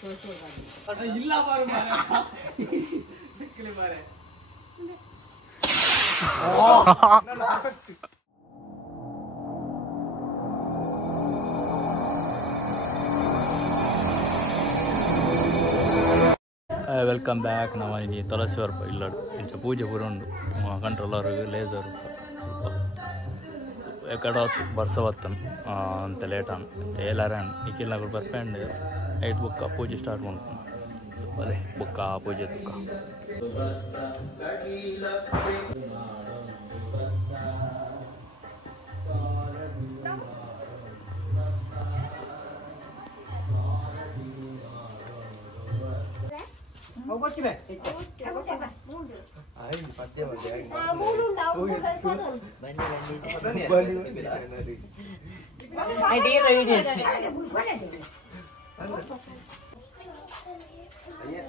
ಇಲ್ಲ ಬಾರು ಮಾರೆ welcome back ನಾವು ಇಲ್ಲಿ ತುಳಸಿವರ್ಪ ಇಲ್ಲ ಇಂಚ ಪೂಜೆ ಪೂರ ಉಂಡು ಕಂಟ್ರೋಲರ್ ಲೇಸರ್ ಎಕಡೆ ಹೊತ್ತು ಬರ್ಸ ಹೊತ್ತನು ಅಂತ ಲೇಟ್ ಅನ್ ಎಲ್ಲಾರ ಇಕ್ಕಿಲ್ಲ ಬರ್ಪಂಡ್ ಐಟ್ ಬುಕ್ಕ ಪೂಜೆ ಸ್ಟಾರ್ಟ್ ಮಾಡ್ಕೊಂಡು ಅದೇ ಬುಕ್ಕ ಪೂಜೆ ತುಕ್ಕ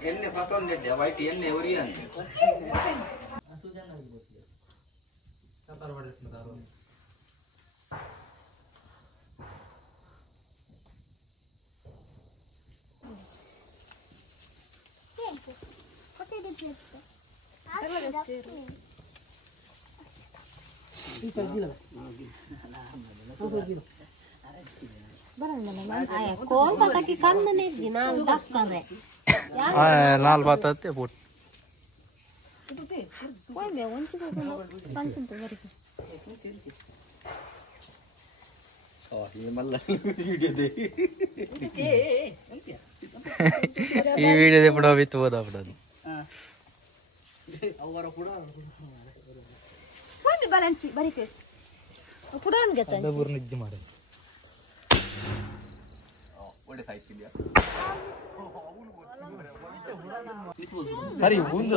ಎಣ್ಣೆ ಪತ್ತೊಂದಿದ್ದೆ ವೈಟ್ ಎಣ್ಣೆ ಉರಿ ಅಂತ ನಾಲ್ ಬಾತತ್ತೆ ಪುಟ್ ಈ ವಿಡಿಯೋದ ಪುಡ ಬಿತ್ತು ಹೋದ ಬಿಡೋದು ನಿದ್ದೆ ಮಾಡಿ ಸರಿ ಒಂದು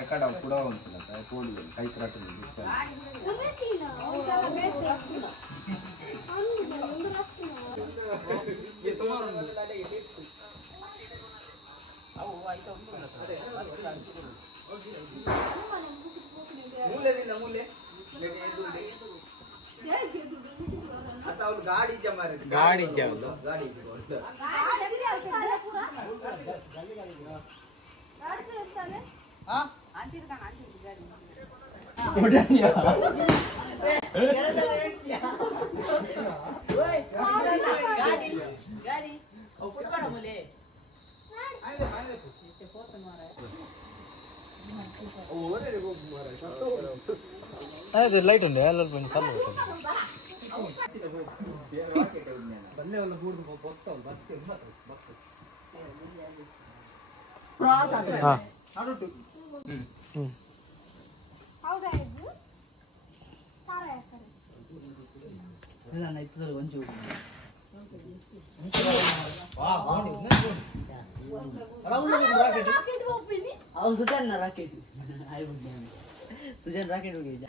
ఎక్కడ కూడా ఉంటుంది కై ಗಾಡಿ ಗಾಡಿ ಗಾಡಿ ಅದೇ ಲೈಟ್ ಉಂಟು ಎಲ್ಲರೂ ಬಂದು ಕಲ್ಲು ಸುಜನ್ ರಾಕೆಟ್ ಹೋಗಿದ್ದ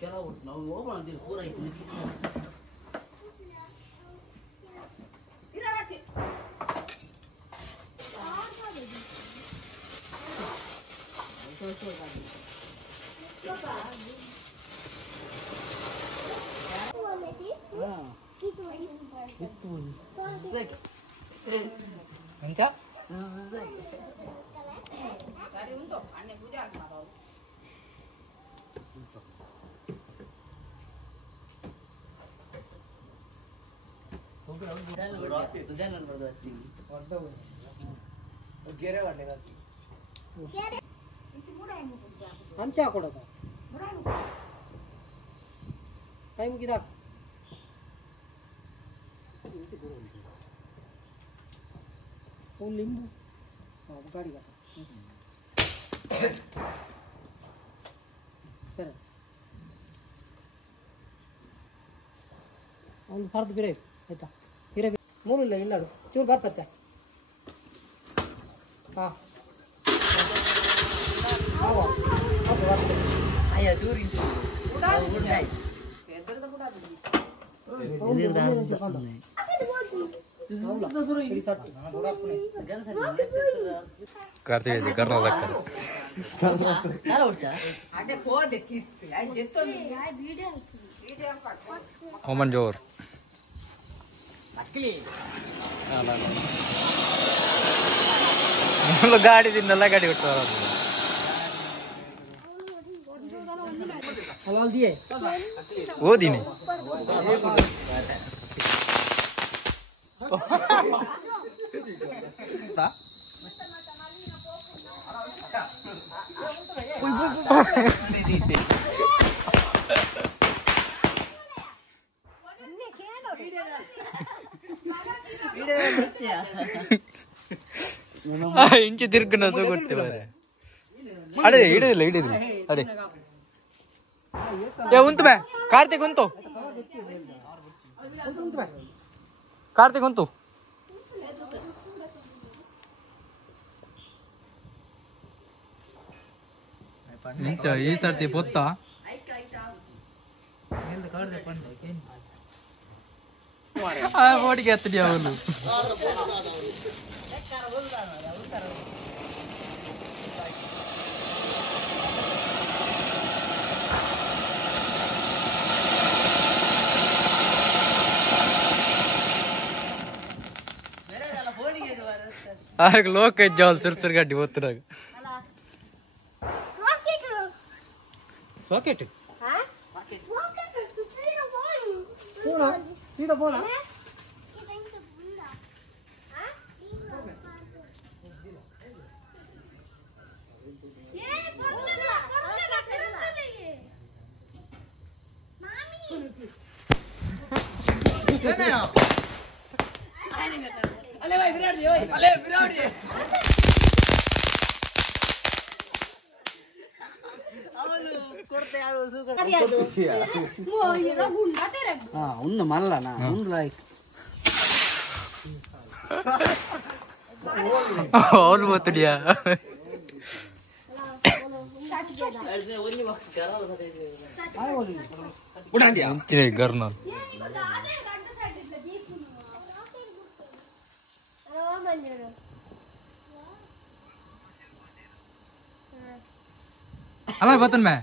ಕೆಲವು ನಾವು ಹೋಗೋಣ ಪೂರ Enca? ಹಂಚ ಹಾಕೊಡೋದ ಕೈ ಮುಗಿದಾಕ ಲಿಂಬು ಗಾಡಿ ಸರಿ ಒಂದು ಫರ್ದು ಬಿರೆ ಆಯ್ತಾ ಹಿರೇ ಮೂರು ಇಲ್ಲ ಇಲ್ಲ ಚೂರು ಬರ್ಪತ್ತೆ ಹಾಂ ಅಯ್ಯ ಚೂರು कार्तिक कर्नाटक ओमन जोर गाड़ी दिन गाड़ी दिए वो दीने इंच तिर्कना सो ಕೊಡ್ತೀವಿ ಅಡೆ ಹಿಡಿದಿಲ್ಲ ಹಿಡಿದಿಲ್ಲ ಅದೇ ಏ ಉಂತು ಬೇ ಕಾರ್ತಿಕ್ ಉಂತು ಕಾರ್ತಿಕ್ ಉಂತು ನಿಂಚ ಈ ಸರ್ತಿ ಪೊತ್ತ ಓಡಿಗೆ ಹತ್ತಿಡಿ ಅವನು ಆಗ ಲೋಕ ಜಾಲ್ ಸಿರ್ಸರ್ ಗಡ್ಡಿ ಓದ್ತಿರಾಗ ಸಾಕೆಟ್ ಸೀದಾ ಬೋಣ अले भाई विराट जी भाई अले विराट जी ಅವನು ಕೊಡ್ತೆ ಯಾರು ಸೂಕರ್ ಮೋ ಇರೋ ಗುಂಡ ತೆರೆ ಹಾ ಉನ್ನ ಮಲ್ಲನಾ ಉನ್ನ ಲೈಕ್ और बतड़िया करना अला बतन मैं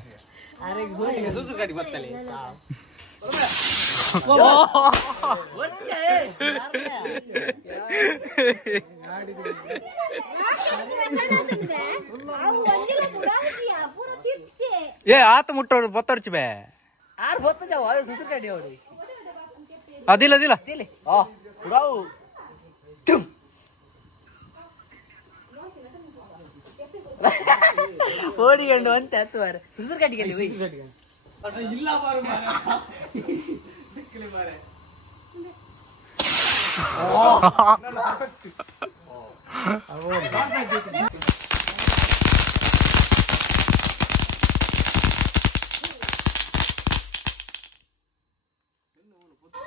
अरे गोली सुसु गाड़ी बत्तले ये हाथ मुट्टो बत्तड़ बे आर बत्त जाओ आयो सुसु गाड़ी ओडी अदिला दिला दिले हां उड़ाओ तुम ಓಡಿಕೊಂಡು ಅಂತ ಹತ್ತು ವಾರ ಸುಸರು ಕಟ್ಟಿಗೆ ಹೋಗಿ ಇಲ್ಲ ಬಾರು ಮಾರೆ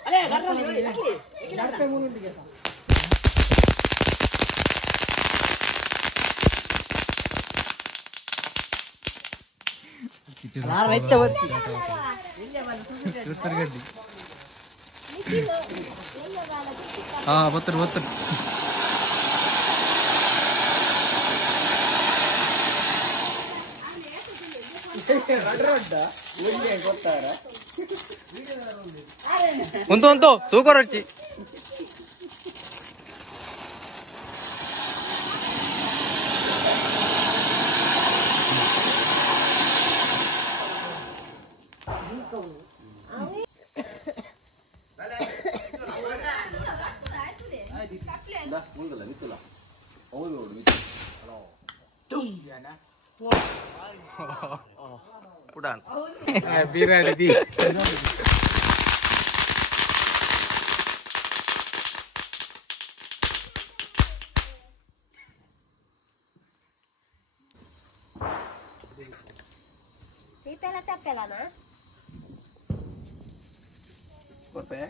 ಅಲೆ ಗರ್ರಲ್ಲಿ ಲಕ್ಕಿ ಲಕ್ಕಿ ಮೂರುಂಡಿಗೆ यार बैठते बच्ची सुसर गड्डी हां बत्तर बत्तर ఉంతో సూకర్ వచ్చి ಮುಂದಲ್ಲ ನಿತ್ತಲ್ಲ ಹೌದು Pudan. Biryani di. Pipela capela na? Kope.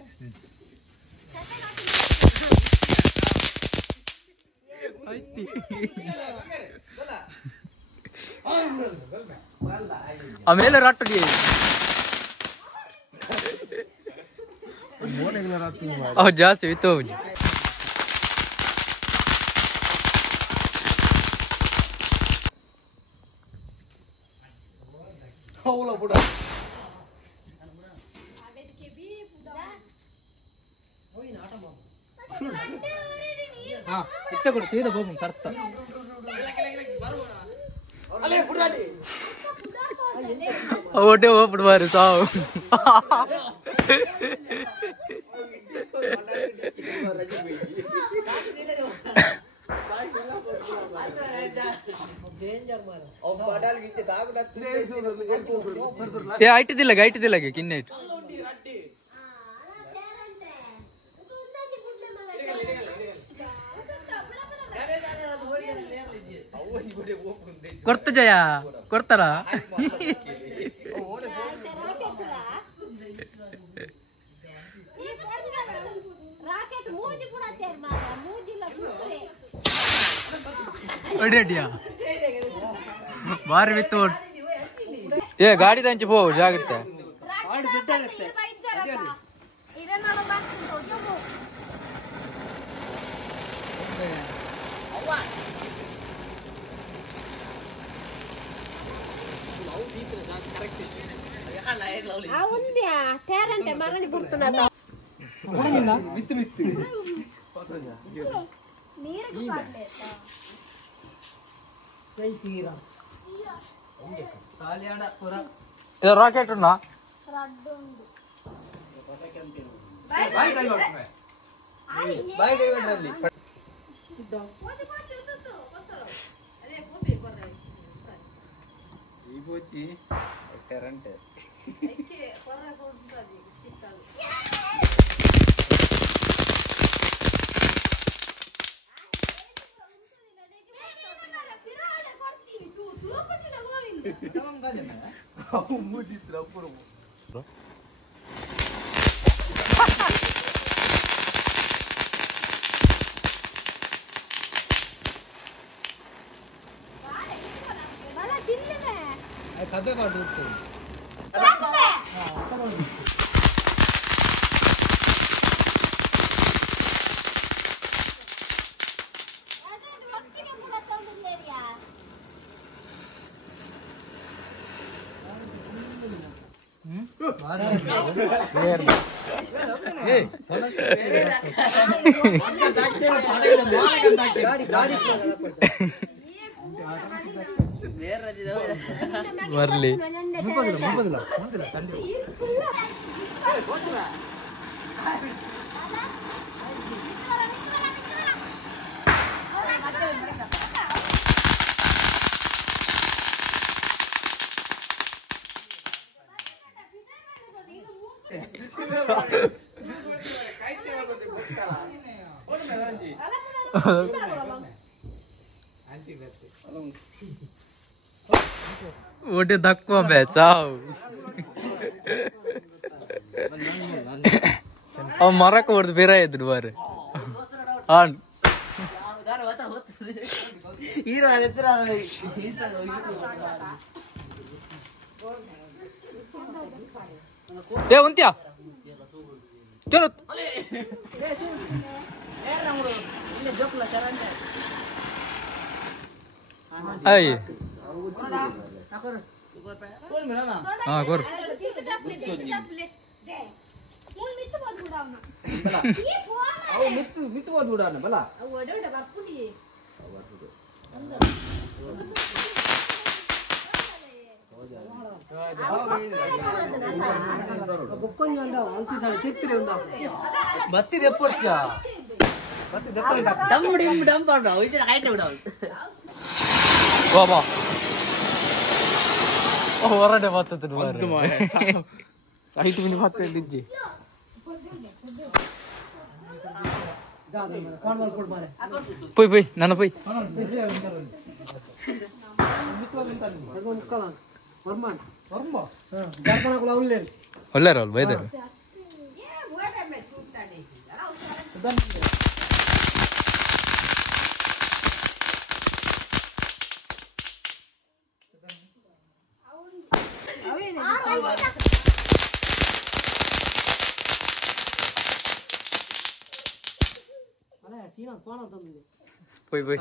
ಆಮೇಲೆ ರೊಟ್ಟಿ ಅವ್ ಜಾಸ್ತಿ ಇತ್ತು ಇತ್ತ ಕೊಡು ಸೀದಾ ಹೋಗು ಕರ್ತ ಓಟೆ ಹೋಗ್ಬಿಡ್ಬಾರು ಸಾವು ಐಟಿದಿಲ್ಲ ಕಿನ್ನೆ ಇಟ್ಟು ಕೊಡ್ತ ಜಯ ಕೊಡ್ತಾರ ಅಡಿಯಾ ಬಾರಿ ಬಿತ್ತು ಏ ಗಾಡಿ ದಂಚಿ ಪೋ ಜಾಗ್ರತೆ ఉందా తేరంటే మరని గుర్తున్నా మిత్తు మిత్తు నీరుకు పడలేదా ರಾಕೆಟ್ ಉన్నా కరెంట్ ಬರ್ಲಿ ओटे धक्का बेचाओ अब मरक वर्द फिर आए दुबार आन ये उन्त्या चलो आइए हाँ कर మిత్తు వదుడాన బలా बत्ती देपोच्चा बत्ती देपोच्चा डम डम पड़ रहा है इसे हाइट उड़ाओ बाबा Orang ada foto tuh luar. Itu ini foto DJ. Pui, nana pui. Oleh rol, betul. Pui.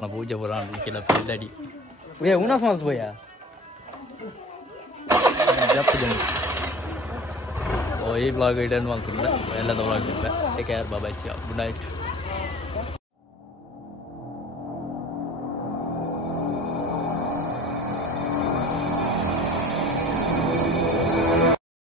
Nah, puja orang kita pilih tadi. Weh, unas mas boya. Jump jam. Oh, ini vlog editan maksudnya. Saya lah vlog editan. Take care, bye bye, see you. Good night.